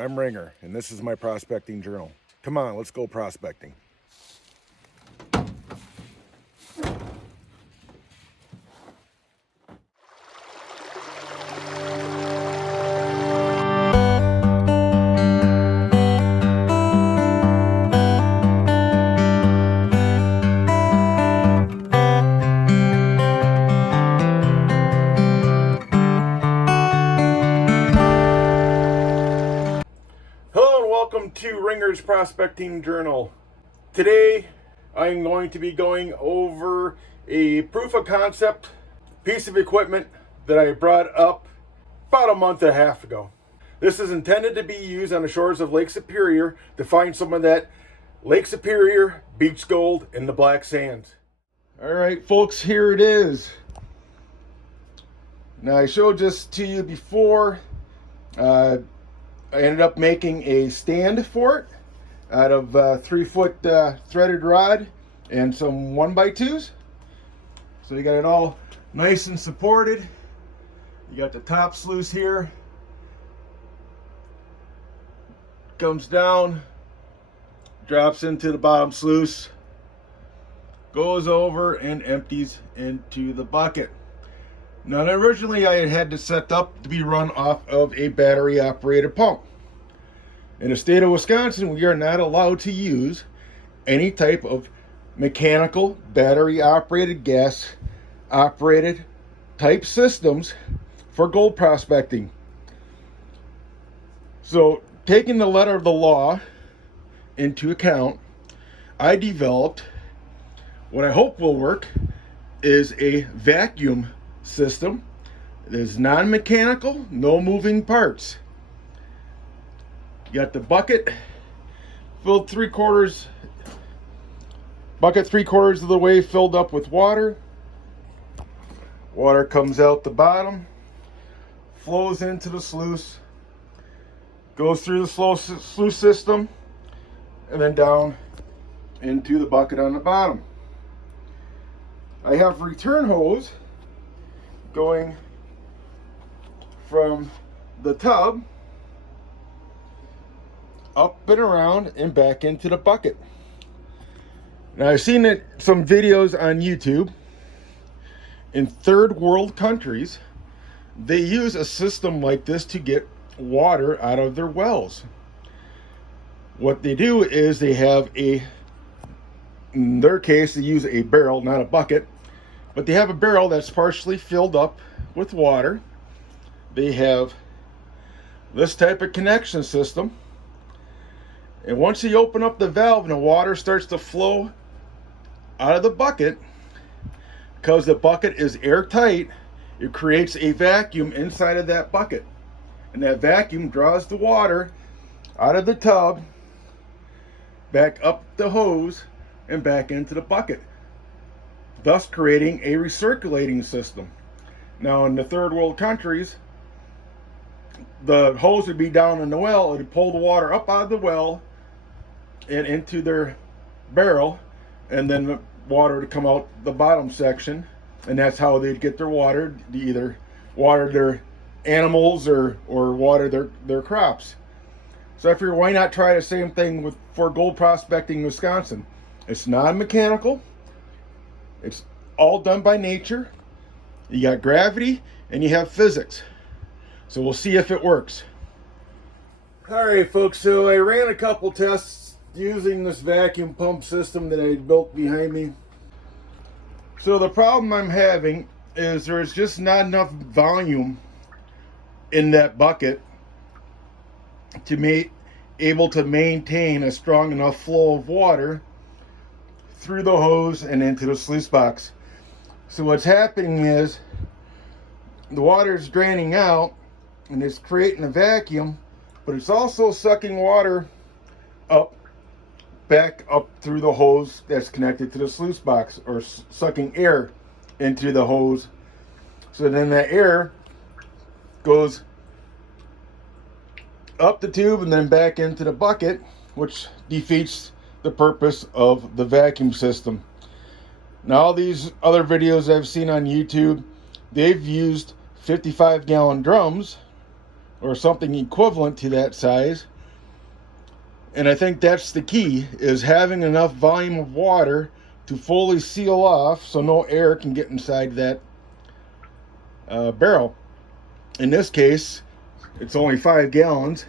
I'm Ringer, and this is my prospecting journal. Come on, let's go prospecting. Hello and welcome to Ringer's Prospecting Journal. Today I'm going to be going over a proof of concept piece of equipment that I brought up about a month and a half ago. This is intended to be used on the shores of Lake Superior to find some of that Lake Superior beach gold in the black sands. All right, folks, here it is. Now, I showed this to you before. I ended up making a stand for it out of 3-foot threaded rod and some 1x2s. So you got it all nice and supported. You got the top sluice here. Comes down, drops into the bottom sluice, goes over and empties into the bucket. Now, originally I had this set up to be run off of a battery operated pump. In the state of Wisconsin, we are not allowed to use any type of mechanical battery operated, gas operated type systems for gold prospecting. So, taking the letter of the law into account, I developed what I hope will work is a vacuum system that is non-mechanical, no moving parts. You got the bucket filled three-quarters of the way filled up with water. Water comes out the bottom, flows into the sluice, goes through the sluice system, and then down into the bucket on the bottom. I have return hose going from the tub up and around and back into the bucket. Now, I've seen some videos on YouTube in third world countries. They use a system like this to get water out of their wells. What they do is they have in their case, they use a barrel, not a bucket, but they have a barrel that's partially filled up with water. They have this type of connection system. And once you open up the valve and the water starts to flow out of the bucket, because the bucket is airtight, it creates a vacuum inside of that bucket. And that vacuum draws the water out of the tub, back up the hose, and back into the bucket, thus creating a recirculating system. Now, in the third world countries, the hose would be down in the well. It would pull the water up out of the well and into their barrel, and then the water would come out the bottom section, and that's how they'd get their water, to either water their animals or water their crops. So I figured, why not try the same thing for gold prospecting in Wisconsin? It's non-mechanical. It's all done by nature. You got gravity and you have physics. So we'll see if it works. All right, folks, so I ran a couple tests using this vacuum pump system that I built behind me. So the problem I'm having is there's just not enough volume in that bucket to be able to maintain a strong enough flow of water through the hose and into the sluice box. So what's happening is the water is draining out and it's creating a vacuum, but it's also sucking water back up through the hose that's connected to the sluice box, or sucking air into the hose. So then that air goes up the tube and then back into the bucket, which defeats the purpose of the vacuum system. Now, all these other videos I've seen on YouTube, they've used 55-gallon drums or something equivalent to that size, And I think that's the key, is having enough volume of water to fully seal off so no air can get inside that barrel. In this case, it's only 5 gallons.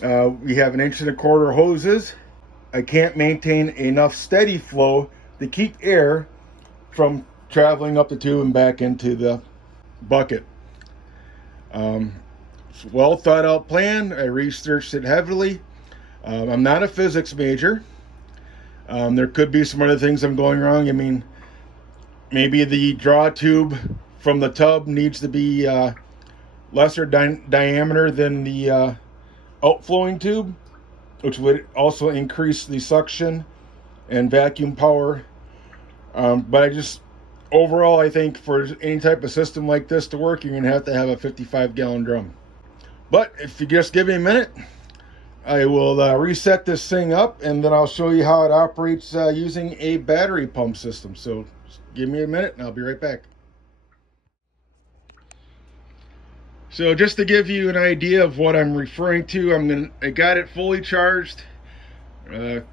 We have 1.25 inch hoses. I can't maintain enough steady flow to keep air from traveling up the tube and back into the bucket. Well thought out plan. I researched it heavily. I'm not a physics major. There could be some other things I'm going wrong. I mean, maybe the draw tube from the tub needs to be lesser diameter than the outflowing tube, which would also increase the suction and vacuum power. But overall, I think for any type of system like this to work, you're going to have a 55-gallon drum. But if you just give me a minute, I will reset this thing up, and then I'll show you how it operates using a battery pump system. So just give me a minute and I'll be right back. So just to give you an idea of what I'm referring to, I got it fully charged. A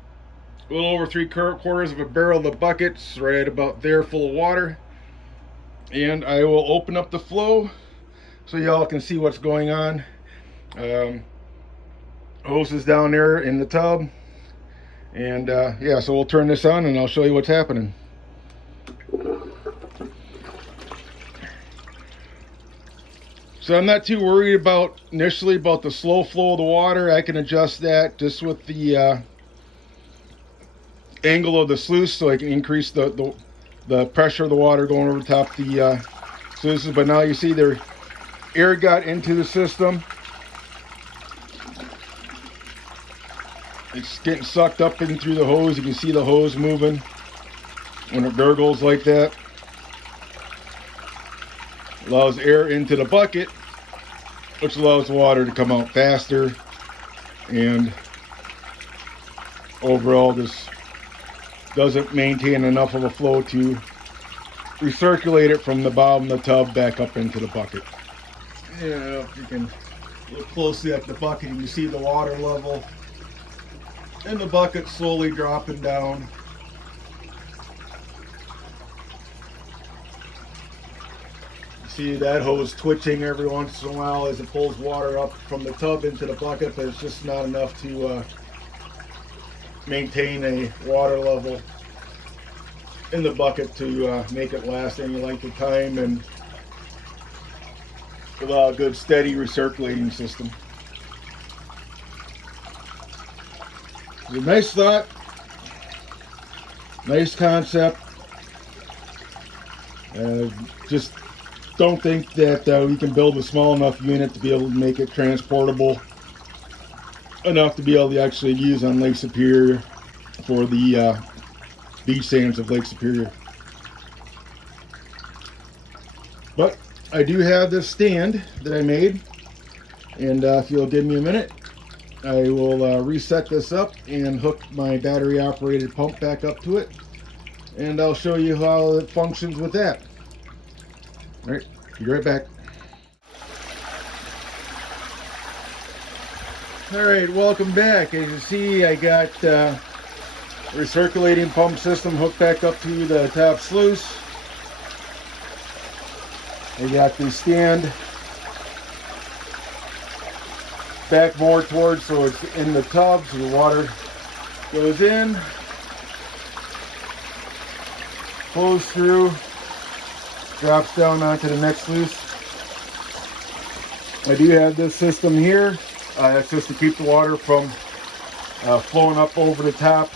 little over 3/4 of a barrel of the bucket's right about there, full of water. And I will open up the flow so y'all can see what's going on. Hose is down there in the tub, and yeah, so we'll turn this on and I'll show you what's happening. So I'm not too worried initially about the slow flow of the water. I can adjust that just with the angle of the sluice, so I can increase the pressure of the water going over the top of the sluices. But now you see their air got into the system. It's getting sucked up in through the hose. You can see the hose moving when it gurgles like that. Allows air into the bucket, which allows the water to come out faster, and overall this doesn't maintain enough of a flow to recirculate it from the bottom of the tub back up into the bucket. Yeah, if you can look closely at the bucket, you can see the water level in the bucket slowly dropping down. See that hose twitching every once in a while as it pulls water up from the tub into the bucket, but it's just not enough to maintain a water level in the bucket to make it last any length of time and allow a good steady recirculating system. It's a nice thought, nice concept. Just don't think that we can build a small enough unit to be able to make it transportable enough to be able to actually use on Lake Superior for the beach sands of Lake Superior. But I do have this stand that I made, and if you'll give me a minute, I will reset this up and hook my battery operated pump back up to it, and I'll show you how it functions with that. All right, be right back. All right, welcome back. As you see, I got recirculating pump system hooked back up to the top sluice. I got the stand back more towards so it's in the tub, so the water goes in, flows through, drops down onto the next sluice. I do have this system here. That's just to keep the water from flowing up over the top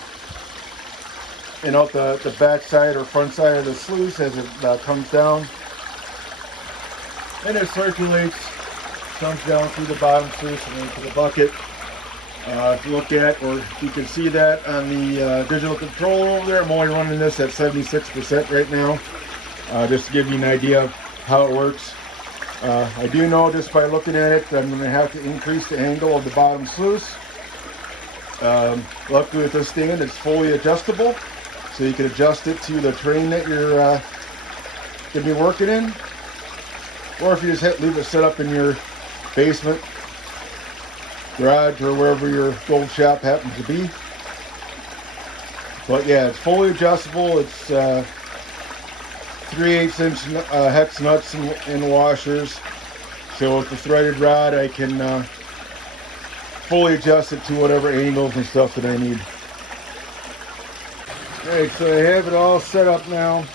and out the back side or front side of the sluice as it comes down. And it circulates, comes down through the bottom sluice and into the bucket. If you look at, or if you can see that on the digital controller over there, I'm only running this at 76% right now. Just to give you an idea of how it works. I do know just by looking at it that I'm going to have to increase the angle of the bottom sluice. Luckily with this stand, it's fully adjustable, so you can adjust it to the terrain that you're going to be working in. Or if you just leave it set up in your basement, garage or wherever your gold shop happens to be. But yeah, it's fully adjustable. It's 3/8 inch hex nuts and washers. So with the threaded rod, I can fully adjust it to whatever angles and stuff that I need. Alright, so I have it all set up now.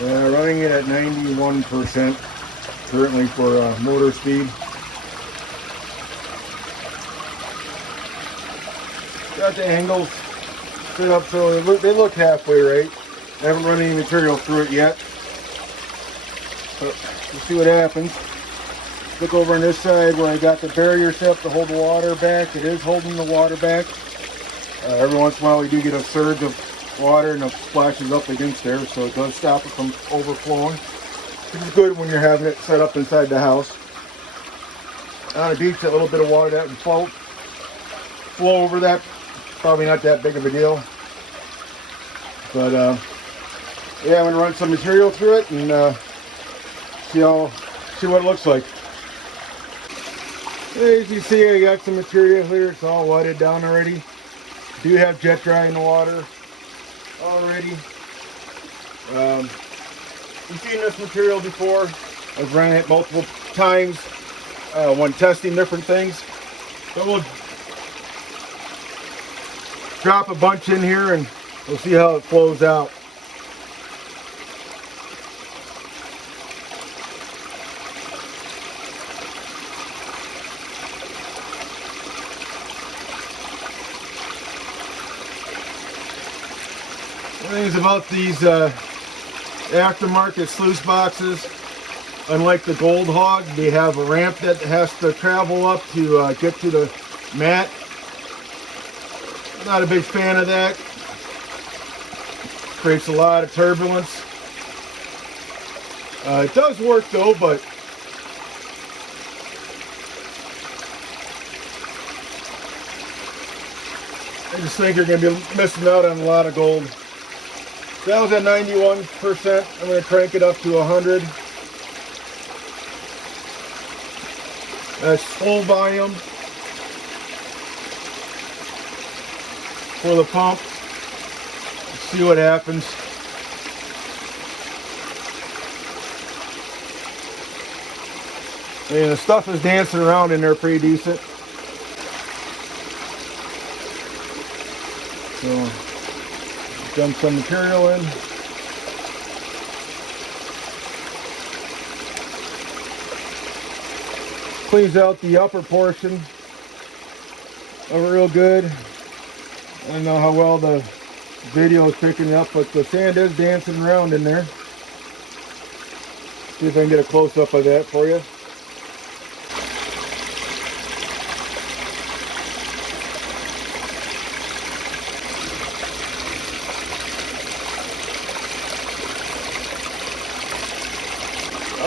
Running it at 91% currently for motor speed. Got the angles set up so they look halfway right. I haven't run any material through it yet, but we'll see what happens. Look over on this side where I got the barrier set up to hold the water back. It is holding the water back. Every once in a while we do get a surge of water and it splashes up against there, so it does stop it from overflowing, which is good when you're having it set up inside the house. On a beach, a little bit of water that would flow over that. Probably not that big of a deal, but yeah, I'm gonna run some material through it and see what it looks like. As you see, I got some material here. It's all wetted down already. Do have jet dry in the water already. You've seen this material before. I've ran it multiple times when testing different things. But we'll drop a bunch in here and we'll see how it flows out. The things about these aftermarket sluice boxes, unlike the Gold Hog, they have a ramp that has to travel up to get to the mat. Not a big fan of that. Creates a lot of turbulence. It does work though, but I just think you're going to be missing out on a lot of gold. So that was at 91%. I'm going to crank it up to 100. That's full volume for the pump. Let's see what happens. And the stuff is dancing around in there pretty decent. So, dump some material in. Cleans out the upper portion of it real good. I don't know how well the video is picking it up, but the sand is dancing around in there. See if I can get a close-up of that for you.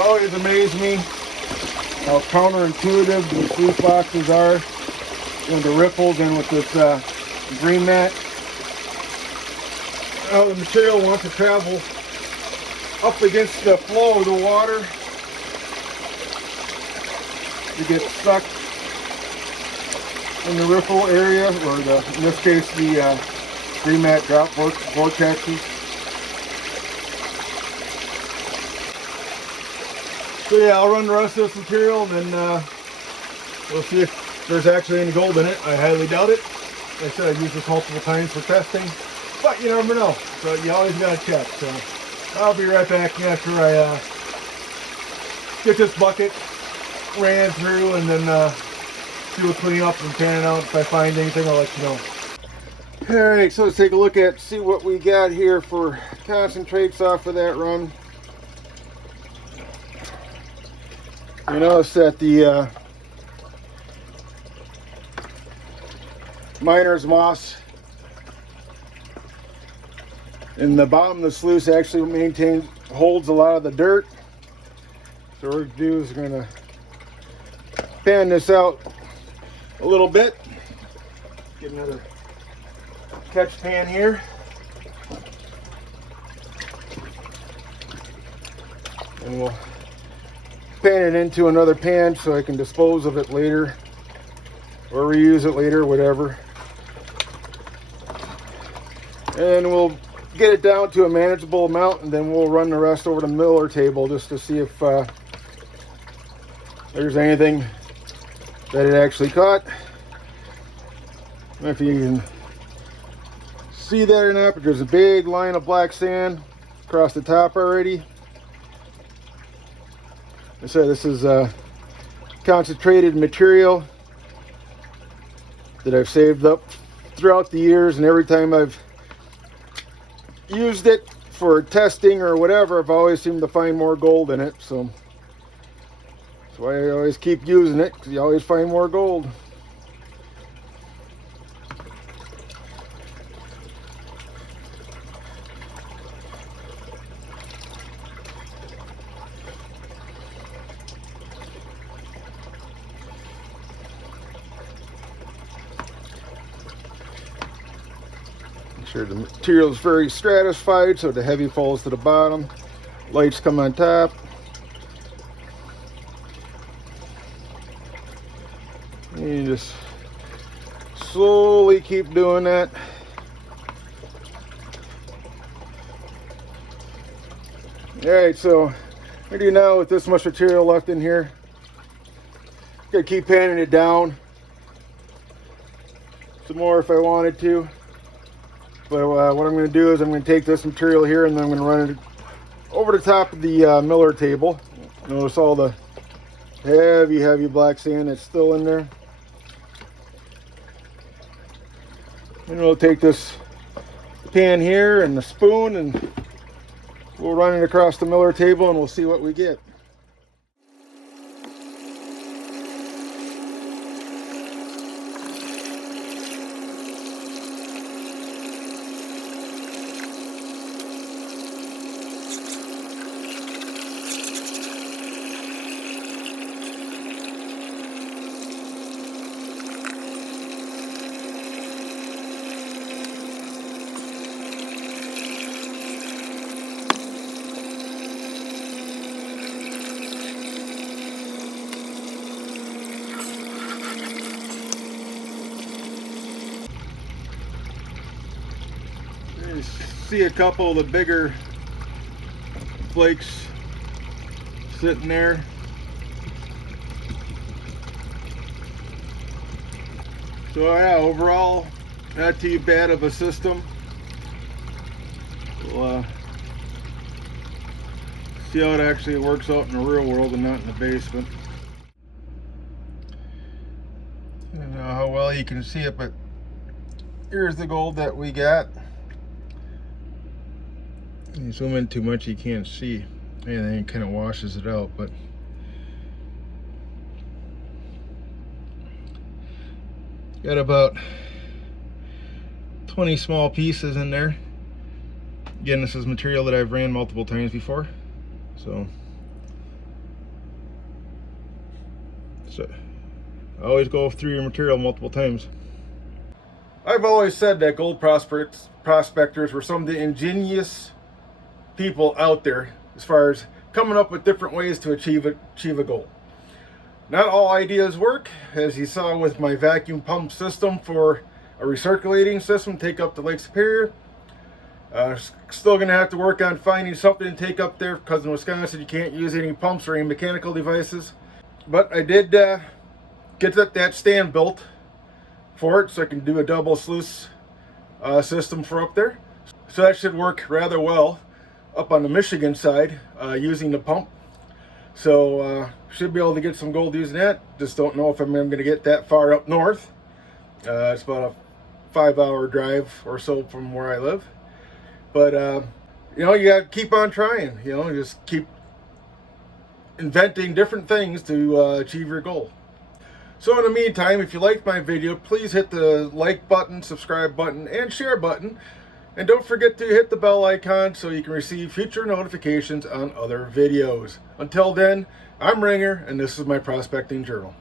Always amazed me how counterintuitive these sluice boxes are with the ripples and with this green mat. The material wants to travel up against the flow of the water. You get stuck in the riffle area, or in this case the green mat drop vortexes. So yeah, I'll run the rest of this material and then we'll see if there's actually any gold in it. I highly doubt it. Like I said, I've used this multiple times for testing, but you never know. So you always gotta check. So I'll be right back after I get this bucket ran through and then do a clean up and pan it out. If I find anything, I'll let you know. Alright, so let's take a look at, see what we got here for concentrates off of that run. You notice that the miner's moss in the bottom of the sluice actually holds a lot of the dirt. So what we're going to do is we're going to pan this out a little bit. Get another catch pan here. And we'll pan it into another pan so I can dispose of it later or reuse it later, whatever. And we'll get it down to a manageable amount, and then we'll run the rest over the miller table just to see if there's anything that it actually caught. If you can see that or not, but there's a big line of black sand across the top already. I said this is concentrated material that I've saved up throughout the years, and every time I've used it for testing or whatever, I've always seemed to find more gold in it. So that's why I always keep using it, because you always find more gold. Sure, the material is very stratified, so the heavy falls to the bottom, lights come on top. And you just slowly keep doing that. Alright, so what I do now with this much material left in here, I'm gonna keep panning it down some more if I wanted to. But what I'm going to do is I'm going to take this material here, and then I'm going to run it over the top of the miller table. Notice all the heavy black sand that's still in there. And we'll take this pan here and the spoon, and we'll run it across the miller table, and we'll see what we get. You see a couple of the bigger flakes sitting there. So yeah, overall, not too bad of a system. We'll see how it actually works out in the real world and not in the basement. I don't know how well you can see it, but here's the gold that we got. You zoom in too much, you can't see anything. It kind of washes it out, but got about 20 small pieces in there. Again, this is material that I've ran multiple times before, so always go through your material multiple times. I've always said that gold prospectors were some of the ingenious people out there as far as coming up with different ways to achieve a goal. Not all ideas work, as you saw with my vacuum pump system for a recirculating system take up to Lake Superior. Still going to have to work on finding something to take up there, because in Wisconsin you can't use any pumps or any mechanical devices. But I did get that stand built for it, so I can do a double sluice system for up there. So that should work rather well up on the Michigan side using the pump. So should be able to get some gold using that. Just don't know if I'm going to get that far up north. It's about a 5-hour drive or so from where I live. But you know, you got to keep on trying. You know, just keep inventing different things to achieve your goal. So in the meantime, if you liked my video, please hit the like button, subscribe button, and share button. And don't forget to hit the bell icon so you can receive future notifications on other videos. Until then, I'm Ringer, and this is my Prospecting Journal.